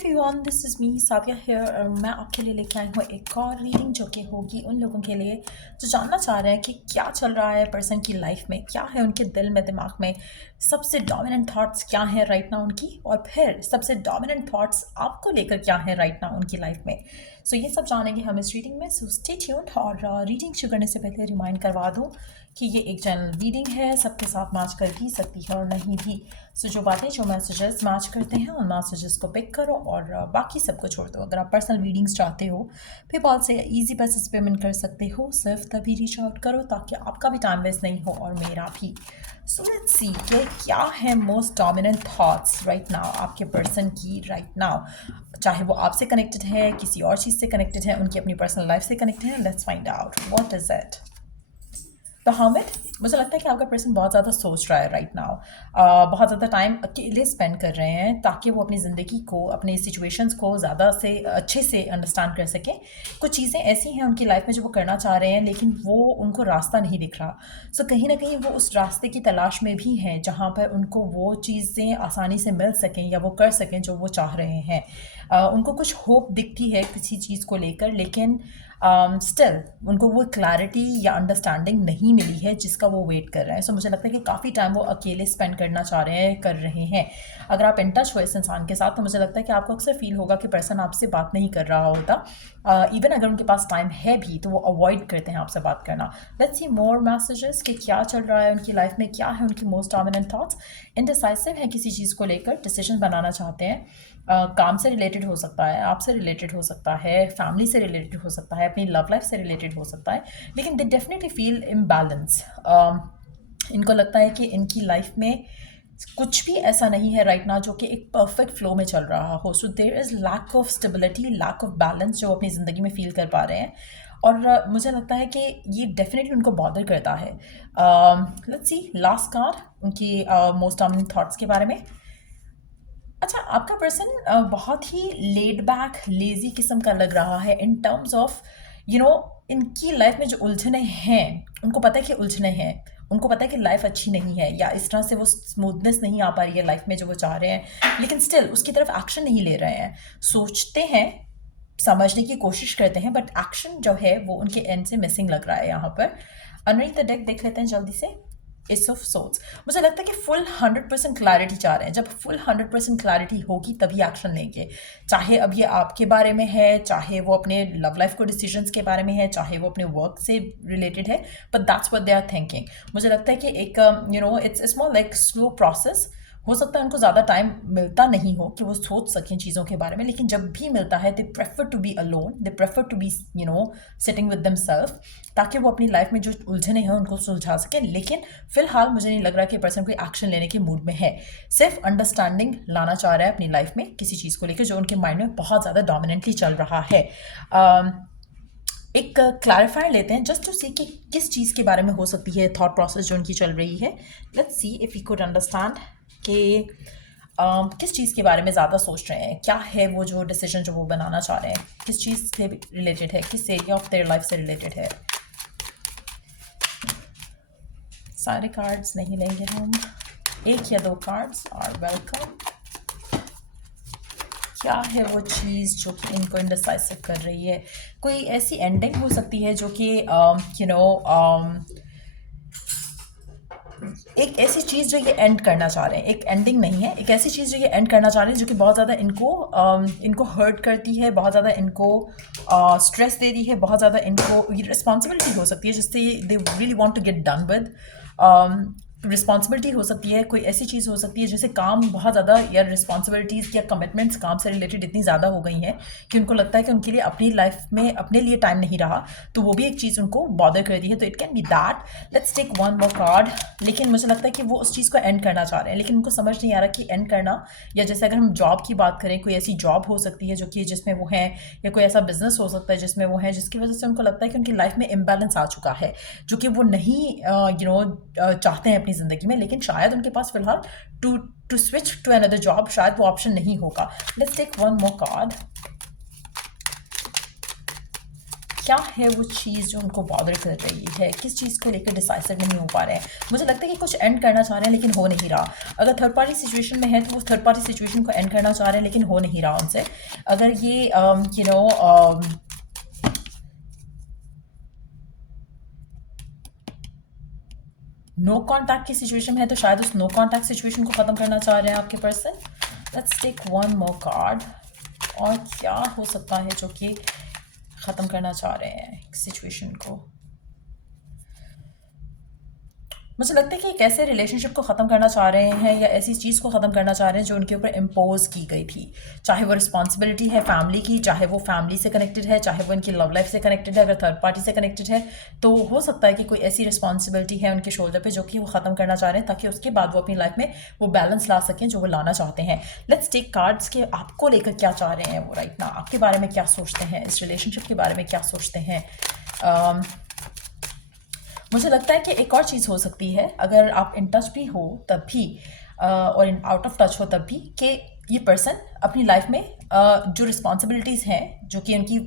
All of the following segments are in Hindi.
Everyone, this is me Sadia here और मैं आपके लिए लेके आई हूँ एक और रीडिंग जो कि होगी उन लोगों के लिए जो जानना चाह रहे हैं कि क्या चल रहा है पर्सन की लाइफ में, क्या है उनके दिल में, दिमाग में, सबसे डोमिनेंट थॉट्स क्या हैं राइट नाउ उनकी, और फिर सबसे डोमिनेंट थॉट्स आपको लेकर क्या है राइट नाउ उनकी लाइफ में। सो ये सब जानेंगे हम इस रीडिंग में। So stay tuned. और रीडिंग शुरू करने से पहले रिमाइंड करवा दूँ कि ये एक जनरल रीडिंग है, सबके साथ मैच कर भी सकती है और नहीं भी। सो जो बातें, जो मैसेजेस मैच करते हैं उन मैसेजेस को पिक करो और बाकी सबको छोड़ दो। अगर आप पर्सनल रीडिंग्स चाहते हो, पेपॉल से ईजी पैसेज पेमेंट कर सकते हो। सिर्फ तभी रीच आउट करो ताकि आपका भी टाइम वेस्ट नहीं हो और मेरा भी। सो लेट्स सी कि क्या है most dominant thoughts right now आपके पर्सन की राइट नाउ, चाहे वो आपसे कनेक्टेड है, किसी और चीज़ से कनेक्टेड है, उनकी अपनी पर्सनल लाइफ से कनेक्टेड है। Let's find out what is it. The hermit, मुझे लगता है कि आपका पर्सन बहुत ज़्यादा सोच रहा है राइट नाउ, बहुत ज़्यादा टाइम अकेले स्पेंड कर रहे हैं ताकि वो अपनी ज़िंदगी को, अपने सिचुएशंस को ज़्यादा से अच्छे से अंडरस्टैंड कर सकें। कुछ चीज़ें ऐसी हैं उनकी लाइफ में जो वो करना चाह रहे हैं लेकिन वो उनको रास्ता नहीं दिख रहा। सो कहीं ना कहीं वो उस रास्ते की तलाश में भी हैं जहाँ पर उनको वो चीज़ें आसानी से मिल सकें या वो कर सकें जो वो चाह रहे हैं। उनको कुछ होप दिखती है किसी चीज़ को लेकर, लेकिन स्टिल उनको वो क्लैरिटी या अंडरस्टैंडिंग नहीं मिली है जिसका वो वेट कर रहे हैं। सो मुझे लगता है कि काफ़ी टाइम वो अकेले स्पेंड करना चाह रहे हैं, कर रहे हैं। अगर आप इन टच हो इस इंसान के साथ तो मुझे लगता है कि आपको अक्सर फील होगा कि पर्सन आपसे बात नहीं कर रहा होता। इवन अगर उनके पास टाइम है भी तो वो अवॉइड करते हैं आपसे बात करना। लेट्स सी मोर मैसेजेस कि क्या चल रहा है उनकी लाइफ में, क्या है उनकी मोस्ट डोमिनेंट थॉट्स। इनडिसाइसिव है किसी चीज़ को लेकर, डिसीजन बनाना चाहते हैं। काम से रिलेटेड हो सकता है, आपसे रिलेटेड हो सकता है, फैमिली से रिलेटेड हो सकता है, अपनी लव लाइफ से रिलेटेड हो सकता है, लेकिन दे डेफिनेटली फील इम्बैलेंस। इनको लगता है कि इनकी लाइफ में कुछ भी ऐसा नहीं है राइट नाउ जो कि एक परफेक्ट फ्लो में चल रहा हो। So there is lack of stability, lack of balance जो अपनी ज़िंदगी में फील कर पा रहे हैं। और मुझे लगता है कि ये डेफिनेटली उनको बॉदर करता है। लेट्स सी लास्ट कार्ड उनकी मोस्ट डोमिनेंट थॉट्स के बारे में। अच्छा, आपका पर्सन बहुत ही लेड बैक, लेजी किस्म का लग रहा है इन टर्म्स ऑफ इनकी लाइफ में जो उलझने हैं, उनको पता है कि उलझने हैं, उनको पता है कि लाइफ अच्छी नहीं है या इस तरह से वो स्मूथनेस नहीं आ पा रही है लाइफ में जो वो चाह रहे हैं, लेकिन स्टिल उसकी तरफ एक्शन नहीं ले रहे हैं। सोचते हैं, समझने की कोशिश करते हैं, बट एक्शन जो है वो उनके एंड से मिसिंग लग रहा है यहाँ पर। अंडरनीथ द डेक देख लेते हैं जल्दी से। एस ऑफ सोर्ड्स, मुझे लगता है कि फुल 100% क्लैरिटी चाह रहे हैं। जब फुल 100% क्लैरिटी होगी तभी एक्शन लेंगे, चाहे अब ये आपके बारे में है, चाहे वो अपने लव लाइफ को डिसीजंस के बारे में है, चाहे वो अपने वर्क से रिलेटेड है, but that's what they are thinking. मुझे लगता है कि एक it's more like slow process. हो सकता है उनको ज़्यादा टाइम मिलता नहीं हो कि वो सोच सकें चीज़ों के बारे में, लेकिन जब भी मिलता है they prefer to be alone, they prefer to be sitting with themselves, ताकि वो अपनी लाइफ में जो उलझने हैं उनको सुलझा सकें। लेकिन फिलहाल मुझे नहीं लग रहा कि पर्सन कोई एक्शन लेने के मूड में है, सिर्फ अंडरस्टैंडिंग लाना चाह रहा है अपनी लाइफ में किसी चीज़ को लेकर जो उनके माइंड में बहुत ज़्यादा डोमिनेंटली चल रहा है। एक क्लैरिफायर लेते हैं जस्ट टू सी कि किस चीज़ के बारे में हो सकती है थॉट प्रोसेस जो उनकी चल रही है। Let's see if we could understand कि किस चीज़ के बारे में ज़्यादा सोच रहे हैं, क्या है वो जो डिसीजन जो वो बनाना चाह रहे हैं, किस चीज़ से रिलेटेड है, किस एरिया ऑफ देयर लाइफ से रिलेटेड है। सारे कार्ड्स नहीं लेंगे हम, एक या दो कार्ड्स आर वेलकम। क्या है वो चीज़ जो कि इनको इंडिसाइसिव कर रही है। कोई ऐसी एंडिंग हो सकती है जो कि एक ऐसी चीज़ जो ये एंड करना चाह रहे हैं, एक एंडिंग नहीं है, एक ऐसी चीज़ जो ये एंड करना चाह रहे हैं जो कि बहुत ज़्यादा इनको हर्ट करती है, बहुत ज़्यादा इनको स्ट्रेस दे रही है, बहुत ज़्यादा इनको रिस्पॉन्सिबिलिटी हो सकती है जिससे they really want to get done with. Responsibility हो सकती है, कोई ऐसी चीज़ हो सकती है जैसे काम बहुत ज़्यादा, या रिस्पॉन्सिबिलिटीज़ या कमिटमेंट्स काम से रिलेटेड इतनी ज़्यादा हो गई हैं कि उनको लगता है कि उनके लिए अपनी लाइफ में अपने लिए टाइम नहीं रहा, तो वो भी एक चीज़ उनको बॉदर कर दी है। तो it can be that. Let's take one more card. लेकिन मुझे लगता है कि वो उस चीज़ को एंड करना चाह रहे हैं, लेकिन उनको समझ नहीं आ रहा कि एंड करना, या जैसे अगर हम जॉब की बात करें, कोई ऐसी जॉब हो सकती है जो कि जिसमें वो हैं, या कोई ऐसा बिजनेस हो सकता है जिसमें वो हैं, जिसकी वजह से उनको लगता है कि उनकी लाइफ में इम्बैलेंस आ चुका है जो कि वो नहीं चाहते हैं अपनी ज़िंदगी में, लेकिन शायद उनके पास फिलहाल to switch to another job शायद वो ऑप्शन नहीं होगा। Let's take one more card. क्या है वो चीज़ जो उनको बॉदर कर रही है, किस चीज़ को लेकर डिसाइसिव नहीं हो पा रहे हैं। मुझे लगता है कि कुछ एंड करना चाह रहे हैं लेकिन हो नहीं रहा। अगर थर्ड पार्टी सिचुएशन में है तो वो थर्ड पार्टी सिचुएशन को एंड करना चाह रहे हैं लेकिन हो नहीं रहा उनसे। अगर ये नो कॉन्टैक्ट की सिचुएशन है तो शायद उस नो कॉन्टैक्ट सिचुएशन को ख़त्म करना चाह रहे हैं आपके person. Let's take one more card. और क्या हो सकता है जो कि ख़त्म करना चाह रहे हैं सिचुएशन को। मुझे लगता है कि एक ऐसे रिलेशनशिप को ख़त्म करना चाह रहे हैं या ऐसी चीज़ को ख़त्म करना चाह रहे हैं जो उनके ऊपर इम्पोज की गई थी, चाहे वो रिस्पॉन्सिबिलिटी है फैमिली की, चाहे वो फैमिली से कनेक्टेड है, चाहे वो इनकी लव लाइफ से कनेक्टेड है। अगर थर्ड पार्टी से कनेक्टेड है तो हो सकता है कि कोई ऐसी रिस्पॉन्सिबिलिटी है उनके शोल्डर पे जो कि वो ख़त्म करना चाह रहे हैं ताकि उसके बाद वो अपनी लाइफ में वो बैलेंस ला सकें जो वो लाना चाहते हैं। लेट्स टेक कार्ड्स के आपको लेकर क्या चाह रहे हैं वो राइट नाउ, आपके बारे में क्या सोचते हैं, इस रिलेशनशिप के बारे में क्या सोचते हैं। मुझे लगता है कि एक और चीज़ हो सकती है, अगर आप इन टच भी हो तब भी और इन आउट ऑफ टच हो तब भी, कि ये पर्सन अपनी लाइफ में जो रिस्पॉन्सिबिलिटीज़ हैं जो कि उनकी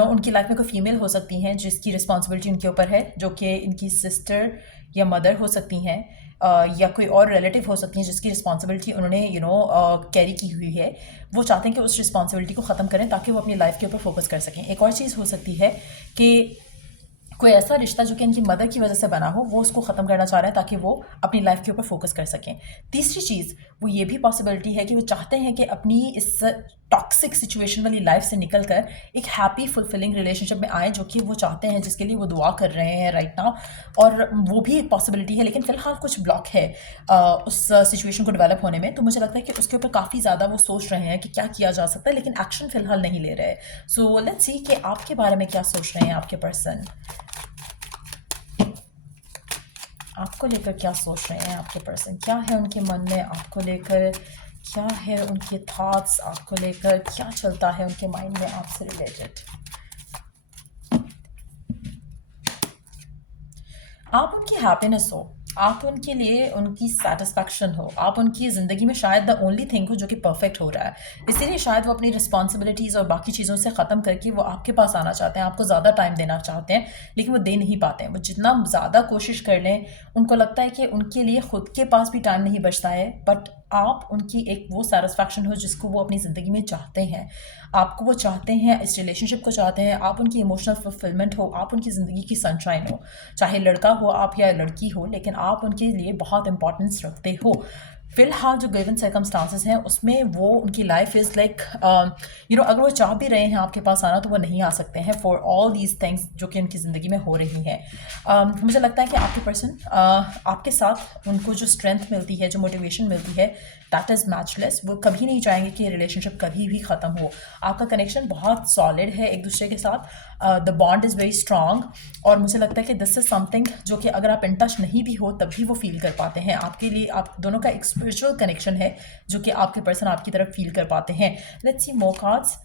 उनकी लाइफ में कोई फीमेल हो सकती हैं जिसकी रिस्पॉन्सिबिलिटी उनके ऊपर है, जो कि इनकी सिस्टर या मदर हो सकती हैं, या कोई और रिलेटिव हो सकती हैं जिसकी रिस्पॉन्सिबिलिटी उन्होंने कैरी की हुई है। वो चाहते हैं कि उस रिस्पॉन्सिबिलिटी को ख़त्म करें ताकि वो अपनी लाइफ के ऊपर फोकस कर सकें। एक और चीज़ हो सकती है कि कोई ऐसा रिश्ता जो कि इनकी मदर की वजह से बना हो वो उसको ख़त्म करना चाह रहे हैं ताकि वो अपनी लाइफ के ऊपर फोकस कर सकें। तीसरी चीज़ वो ये भी पॉसिबिलिटी है कि वो चाहते हैं कि अपनी इस टॉक्सिक सिचुएशन वाली लाइफ से निकल कर एक हैप्पी फुलफिलिंग रिलेशनशिप में आए जो कि वो चाहते हैं, जिसके लिए वो दुआ कर रहे हैं राइट नाउ। और वो भी एक पॉसिबिलिटी है, लेकिन फ़िलहाल कुछ ब्लॉक है उस सिचुएशन को डेवलप होने में। तो मुझे लगता है कि उसके ऊपर काफ़ी ज़्यादा वो सोच रहे हैं कि क्या किया जा सकता है, लेकिन एक्शन फ़िलहाल नहीं ले रहे। सो लेट्स सी कि आपके बारे में क्या सोच रहे हैं आपके पर्सन, आपको लेकर क्या सोच रहे हैं आपके पर्सन, क्या है उनके मन में आपको लेकर, क्या है उनके थॉट्स आपको लेकर, क्या चलता है उनके माइंड में आपसे रिलेटेड। आप उनकी हैप्पीनेस हो, आप उनके लिए उनकी सेटिस्फैक्शन हो, आप उनकी ज़िंदगी में शायद द ओनली थिंग हो जो कि परफेक्ट हो रहा है। इसीलिए शायद वो अपनी रिस्पॉन्सिबिलिटीज़ और बाकी चीज़ों से ख़त्म करके वो आपके पास आना चाहते हैं, आपको ज़्यादा टाइम देना चाहते हैं, लेकिन वो दे नहीं पाते हैं। वो जितना ज़्यादा कोशिश कर लें उनको लगता है कि उनके लिए ख़ुद के पास भी टाइम नहीं बचता है, बट आप उनकी एक वो सेटिस्फैक्शन हो जिसको वो अपनी ज़िंदगी में चाहते हैं। आपको वो चाहते हैं, इस रिलेशनशिप को चाहते हैं, आप उनकी इमोशनल फुलफिलमेंट हो, आप उनकी ज़िंदगी की सनशाइन हो, चाहे लड़का हो आप या लड़की हो, लेकिन आप उनके लिए बहुत इंपॉर्टेंस रखते हो। फ़िलहाल जो गिवन सर्कमस्टांसेस हैं उसमें वो उनकी लाइफ इज़ लाइक अगर वो चाह भी रहे हैं आपके पास आना तो वो नहीं आ सकते हैं फॉर ऑल दीज थिंग्स जो कि उनकी ज़िंदगी में हो रही हैं। मुझे लगता है कि आपके पर्सन आपके साथ उनको जो स्ट्रेंथ मिलती है, जो मोटिवेशन मिलती है, दैट इज़ मैचलेस। वो कभी नहीं चाहेंगे कि रिलेशनशिप कभी भी ख़त्म हो। आपका कनेक्शन बहुत सॉलिड है एक दूसरे के साथ, the bond is very strong. और मुझे लगता है कि दिस इज़ समथिंग जो कि अगर आप इन टच नहीं भी हो तब भी वो फील कर पाते हैं। आपके लिए आप दोनों का एक स्पिरिचुअल कनेक्शन है जो कि आपके पर्सन आपकी तरफ फील कर पाते हैं। Let's see more cards.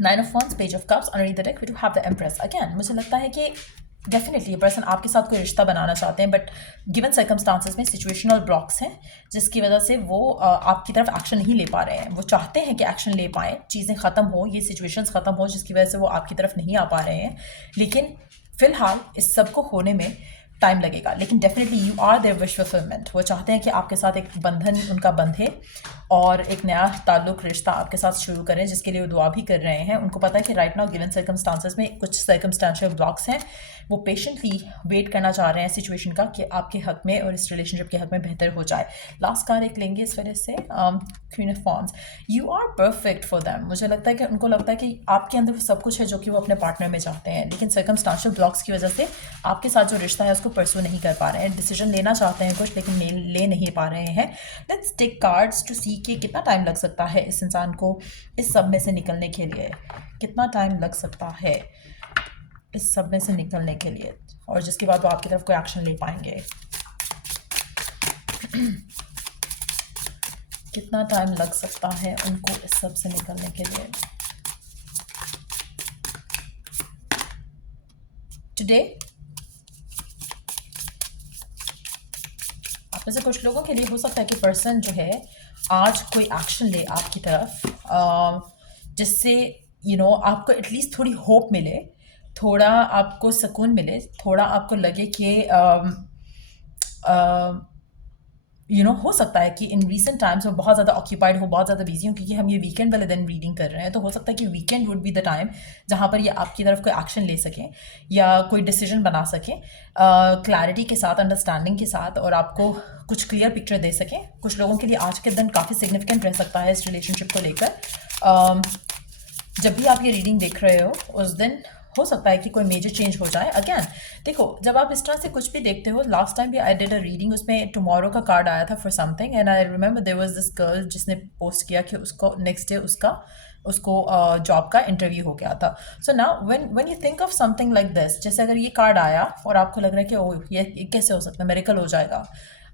Nine of wands, page of cups, underneath the deck we do have the empress. Again मुझे लगता है कि डेफिनेटली ये पर्सन आपके साथ कोई रिश्ता बनाना चाहते हैं, बट गिवन सर्कमस्टांसेस में सिचुएशनल ब्लॉक्स हैं जिसकी वजह से वो आपकी तरफ एक्शन नहीं ले पा रहे हैं। वो चाहते हैं कि एक्शन ले पाएँ, चीज़ें ख़त्म हो, ये सिचुएशंस ख़त्म हो, जिसकी वजह से वो आपकी तरफ नहीं आ पा रहे हैं। लेकिन फ़िलहाल इस सब को होने में टाइम लगेगा, लेकिन definitely you are there wish fulfilment. वो चाहते हैं कि आपके साथ एक बंधन उनका बंधे और एक नया ताल्लुक रिश्ता आपके साथ शुरू करें, जिसके लिए वो दुआ भी कर रहे हैं। उनको पता है कि राइट नाउ गिवन सर्कमस्टांसेस में कुछ सर्कमस्टांशियल ब्लॉक्स हैं। वो पेशेंटली वेट करना चाह रहे हैं सिचुएशन का कि आपके हक में और इस रिलेशनशिप के हक में बेहतर हो जाए। लास्ट कार्ड एक लेंगे इस वजह से, queen of wands. You are perfect for them. मुझे लगता है कि उनको लगता है कि आपके अंदर वो सब कुछ है जो कि वो अपने पार्टनर में चाहते हैं, लेकिन सर्कमस्टांशियल ब्लॉक्स की वजह से आपके साथ जो रिश्ता है उसको परसू नहीं कर पा रहे हैं। डिसीजन लेना चाहते हैं कुछ, लेकिन ले नहीं पा रहे हैं। लेट्स टेक कार्ड्स टू सी कि कितना टाइम लग सकता है इस इंसान को इस सब में से निकलने के लिए, कितना टाइम लग सकता है इस सब में से निकलने के लिए, और जिसके बाद वो आपकी तरफ कोई एक्शन ले पाएंगे। कितना टाइम लग सकता है उनको इस सब से निकलने के लिए। टुडे आप में से कुछ लोगों के लिए हो सकता है कि पर्सन जो है आज कोई एक्शन ले आपकी तरफ, जिससे आपको एटलीस्ट थोड़ी होप मिले, थोड़ा आपको सुकून मिले, थोड़ा आपको लगे कि हो सकता है कि इन रीसेंट टाइम्स में बहुत ज़्यादा ऑक्यूपाइड हो, बहुत ज़्यादा बिजी हो, क्योंकि हम ये वीकेंड वाले दिन रीडिंग कर रहे हैं, तो हो सकता है कि weekend would be the time जहाँ पर ये आपकी तरफ कोई एक्शन ले सकें या कोई डिसीजन बना सकें क्लैरिटी के साथ, अंडरस्टैंडिंग के साथ, और आपको कुछ क्लियर पिक्चर दे सकें। कुछ लोगों के लिए आज के दिन काफ़ी सिग्निफिकेंट रह सकता है इस रिलेशनशिप को लेकर। जब भी आप ये रीडिंग देख रहे हो उस दिन हो सकता है कि कोई मेजर चेंज हो जाए। अगेन देखो, जब आप इस तरह से कुछ भी देखते हो, लास्ट टाइम भी आई डिड अ रीडिंग, उसमें टुमारो का कार्ड आया था for something, and I remember there was this girl जिसने पोस्ट किया कि उसको नेक्स्ट डे उसको जॉब का इंटरव्यू हो गया था। So now when you think of something like this, जैसे अगर ये कार्ड आया और आपको लग रहा है कि ओ ये कैसे हो सकता है, मेरेकल हो जाएगा,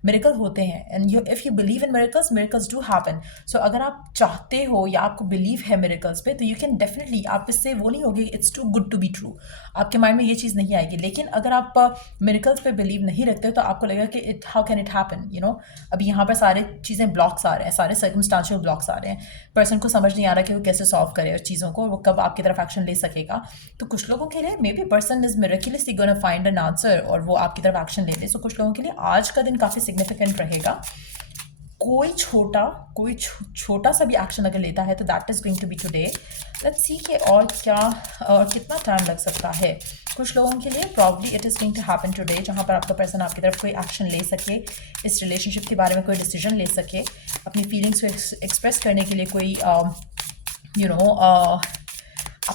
मेरेकल होते हैं, and if you believe in miracles, miracles do happen. So अगर आप चाहते हो या आपको बिलीव है मेरेकल्स पे, तो यू कैन डेफिनेटली, आप इससे वो नहीं होगी it's too good to be true, आपके माइंड में ये चीज़ नहीं आएगी। लेकिन अगर आप मेरेकल्स पे बिलीव नहीं रखते हो तो आपको लगेगा कि हाउ कैन इट हैपन, अभी यहाँ पर सारे चीज़ें ब्लॉक्स आ रहे हैं, सारे सर्कमस्टांशियल ब्लॉक्स आ रहे हैं, पर्सन को समझ नहीं आ रहा कि वो कैसे सॉल्व करे उस चीज़ों को, वो कब आपकी तरफ एक्शन ले सकेगा। तो कुछ लोगों के लिए may be person is miraculously gonna find an answer और वो आपकी तरफ एक्शन ले ले। सो कुछ लोगों के लिए आज का दिन काफ़ी सिग्निफिकेंट रहेगा। कोई छोटा सा भी एक्शन अगर लेता है तो that is going to be today. Let's see कि और क्या और कितना टाइम लग सकता है। कुछ लोगों के लिए probably it is going to happen today, जहाँ पर आपका पर्सन आपकी तरफ कोई एक्शन ले सके, इस रिलेशनशिप के बारे में कोई डिसीजन ले सके, अपनी फीलिंग्स को एक्सप्रेस करने के लिए कोई आप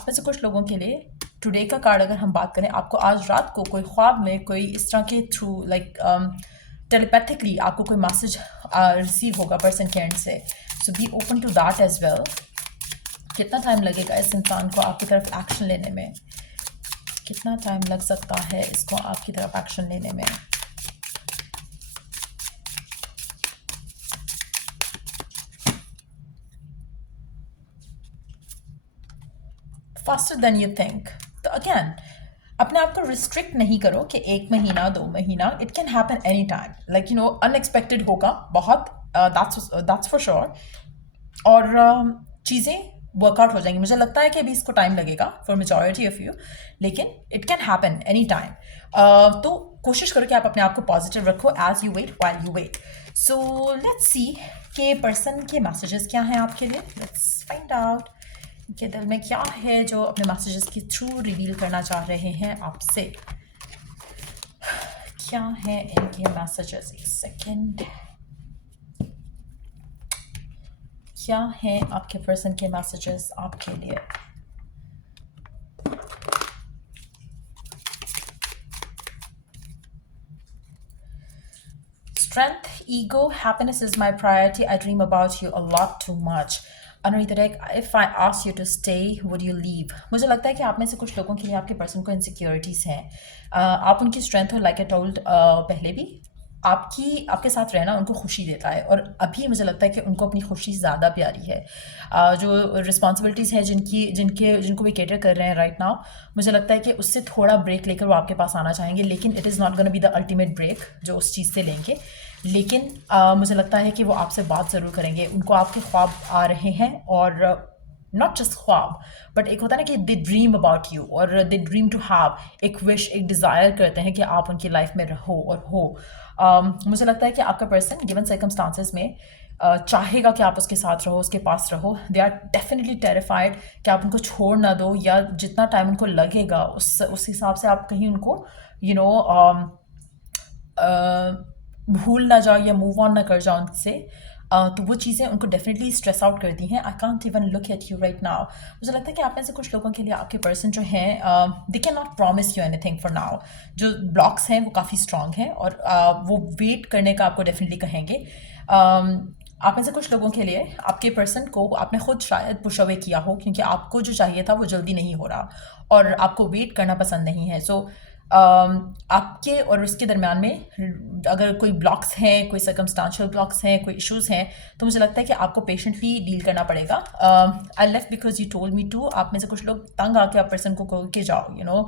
में से कुछ लोगों के लिए टुडे का कार्ड अगर हम बात करें, आपको आज रात को कोई ख्वाब में कोई इस तरह के थ्रू टेलीपैथिकली आपको कोई मैसेज रिसीव होगा पर्सन के एंड से। So be open to that as well. कितना टाइम लगेगा इस इंसान को आपकी तरफ एक्शन लेने में, कितना टाइम लग सकता है इसको आपकी तरफ एक्शन लेने में। Faster than you think. तो अगेन अपने आप को रिस्ट्रिक्ट नहीं करो कि 1 महीना 2 महीना, it can happen any time, like unexpected होगा बहुत, दैट्स फॉर श्योर। और चीज़ें वर्कआउट हो जाएंगी। मुझे लगता है कि अभी इसको टाइम लगेगा फॉर मेजॉरिटी ऑफ यू, लेकिन it can happen any time. तो कोशिश करो कि आप अपने आप को पॉजिटिव रखो as you wait, while you wait. So let's see कि पर्सन के मैसेजेस क्या हैं आपके लिए। लेट्स फाइंड आउट के दिल में क्या है जो अपने मैसेजेस के थ्रू रिवील करना चाह रहे हैं आपसे। क्या है इनके मैसेजेस, एक सेकेंड। क्या है आपके पर्सन के मैसेजेस आपके लिए। Strength, ego, happiness is my priority. I dream about you a lot too much. If I ask you to stay, would you leave? मुझे लगता है कि आप में से कुछ लोगों के लिए आपके पर्सन को इनसिक्योरिटीज़ हैं। आप उनकी स्ट्रेंथ हो, लाइक आई टोल्ड पहले भी, आपके साथ रहना उनको खुशी देता है, और अभी मुझे लगता है कि उनको अपनी खुशी ज़्यादा प्यारी है। जो रिस्पॉन्सिबिलिटीज़ हैं जिनको वे केटर कर रहे हैं राइट नाउ, मुझे लगता है कि उससे थोड़ा ब्रेक लेकर वो आपके पास आना चाहेंगे, लेकिन it is not gonna be the ultimate break जो उस चीज़ से लेंगे। लेकिन मुझे लगता है कि वो आपसे बात ज़रूर करेंगे। उनको आपके ख्वाब आ रहे हैं, और नॉट जस्ट ख्वाब, बट एक होता है ना कि दे ड्रीम अबाउट यू, और दे ड्रीम टू हैव, एक विश, एक डिज़ायर करते हैं कि आप उनकी लाइफ में रहो और हो। मुझे लगता है कि आपका पर्सन गिवन सर्कमस्टांसेस में चाहेगा कि आप उसके साथ रहो, उसके पास रहो। दे आर डेफिनेटली टेरिफाइड कि आप उनको छोड़ ना दो, या जितना टाइम उनको लगेगा उस हिसाब से आप कहीं उनको भूल ना जाओ या मूव ऑन ना कर जाओ उनसे। तो वो चीज़ें उनको डेफिनेटली स्ट्रेस आउट करती हैं। I can't even look at you right now. मुझे लगता है कि आप में से कुछ लोगों के लिए आपके पर्सन जो हैं, they can not promise you anything for now. जो ब्लॉक्स हैं वो काफ़ी स्ट्रांग हैं, और वो वेट करने का आपको डेफिनेटली कहेंगे। आप में से कुछ लोगों के लिए आपके पर्सन को आपने खुद शायद पुश अवे किया हो, क्योंकि आपको जो चाहिए था वो जल्दी नहीं हो रहा, और आपको वेट करना पसंद नहीं है। सो आपके और उसके दरमियान में अगर कोई ब्लॉक्स हैं, कोई सर्कमस्टांशियल ब्लॉक्स हैं, कोई इश्यूज़ हैं, तो मुझे लगता है कि आपको पेशेंटली डील करना पड़ेगा। I left because you told me to. आप में से कुछ लोग तंग आके आप पर्सन को कह के जाओ,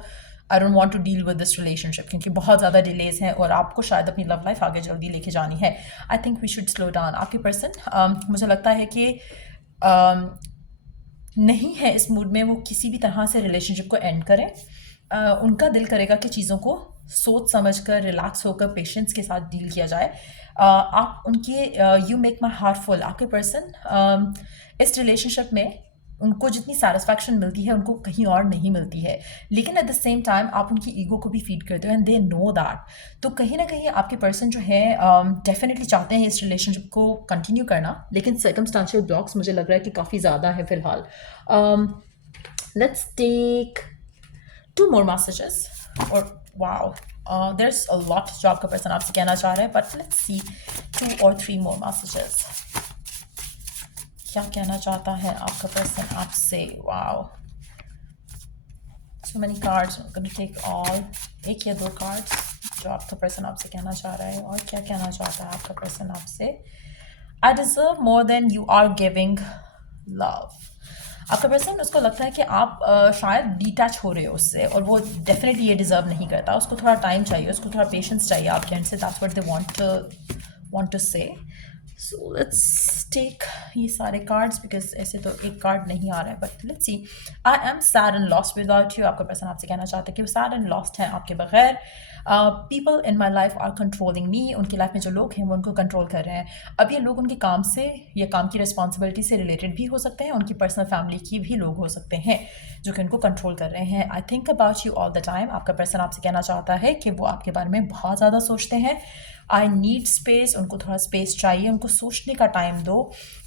I don't want to deal with this relationship, क्योंकि बहुत ज़्यादा डिलेज हैं और आपको शायद अपनी लव लाइफ आगे जल्दी लेके जानी है। I think we should slow down. आपके पर्सन मुझे लगता है कि नहीं है इस मूड में वो किसी भी तरह से रिलेशनशिप को एंड करें। उनका दिल करेगा कि चीज़ों को सोच समझ कर रिलैक्स होकर पेशेंस के साथ डील किया जाए। आप उनके you make my heart full, आपके पर्सन इस रिलेशनशिप में उनको जितनी सेटिस्फैक्शन मिलती है उनको कहीं और नहीं मिलती है, लेकिन एट द सेम टाइम आप उनकी ईगो को भी फीड करते हो एंड दे नो दैट। तो कहीं ना कहीं आपके पर्सन जो है डेफिनेटली चाहते हैं इस रिलेशनशिप को कंटिन्यू करना, लेकिन सर्कमस्टांशियल ब्लॉक्स मुझे लग रहा है कि काफ़ी ज़्यादा है फिलहाल। Let's take 2 more messages or wow, there's a lot जो आपका पर्सन आपसे कहना चाह रहा है, but let's see 2 or 3 more messages। क्या कहना चाहता है आपका पर्सन आपसे? wow, so many cards, I'm gonna take all, एक या 2 cards जो आपका पर्सन आपसे कहना चाह रहा है। और क्या कहना चाहता है आपका पर्सन आपसे? I deserve more than you are giving love। आपका पर्सन, उसको लगता है कि आप शायद डिटैच हो रहे हो उससे, और वो डेफिनेटली ये डिज़र्व नहीं करता। उसको थोड़ा टाइम चाहिए, उसको थोड़ा पेशेंस चाहिए आपके एंड से। That's what they want to say. So let's take ये सारे कार्ड्स, बिकॉज ऐसे तो एक कार्ड नहीं आ रहा है, but let's see. I am sad and lost without you. आपका पर्सन आपसे कहना चाहता है कि वो सैड एंड लॉस्ट हैं आपके बगैर। People in my life are controlling me. उनकी लाइफ में जो लोग हैं वो उनको कंट्रोल कर रहे हैं। अब ये लोग उनके काम से या काम की रिस्पॉन्सिबिलिटी से रिलेटेड भी हो सकते हैं, उनकी पर्सनल फैमिली की भी लोग हो सकते हैं जो कि उनको कंट्रोल कर रहे हैं। I think about you all the time. आपका पर्सन आपसे कहना चाहता है कि वो आपके बारे में बहुत ज़्यादा सोचते हैं। आई नीड स्पेस, उनको थोड़ा स्पेस चाहिए, उनको सोचने का टाइम दो।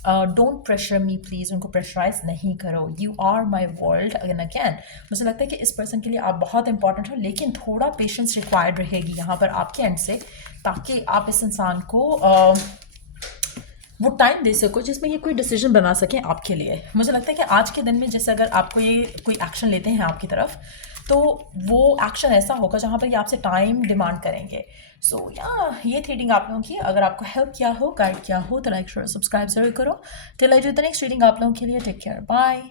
डोंट प्रेशर मी प्लीज़, उनको प्रेशराइज नहीं करो। You are my world and again. मुझे लगता है कि इस पर्सन के लिए आप बहुत इंपॉर्टेंट हो, लेकिन थोड़ा पेशेंस रिक्वायर्ड रहेगी यहाँ पर आपके एंड से, ताकि आप इस इंसान को वो टाइम दे सको जिसमें ये कोई डिसीजन बना सकें आपके लिए। मुझे लगता है कि आज के दिन में जैसे अगर आपको ये कोई एक्शन लेते हैं आपकी तरफ, तो वो एक्शन ऐसा होगा जहाँ पर ये आपसे टाइम डिमांड करेंगे। सो या ये थी रीडिंग आप लोगों की। अगर आपको हेल्प किया हो, गाइड किया हो, तो लाइक शेयर सब्सक्राइब जरूर करो। Till I do the next reading आप लोगों के लिए, टेक केयर, बाय।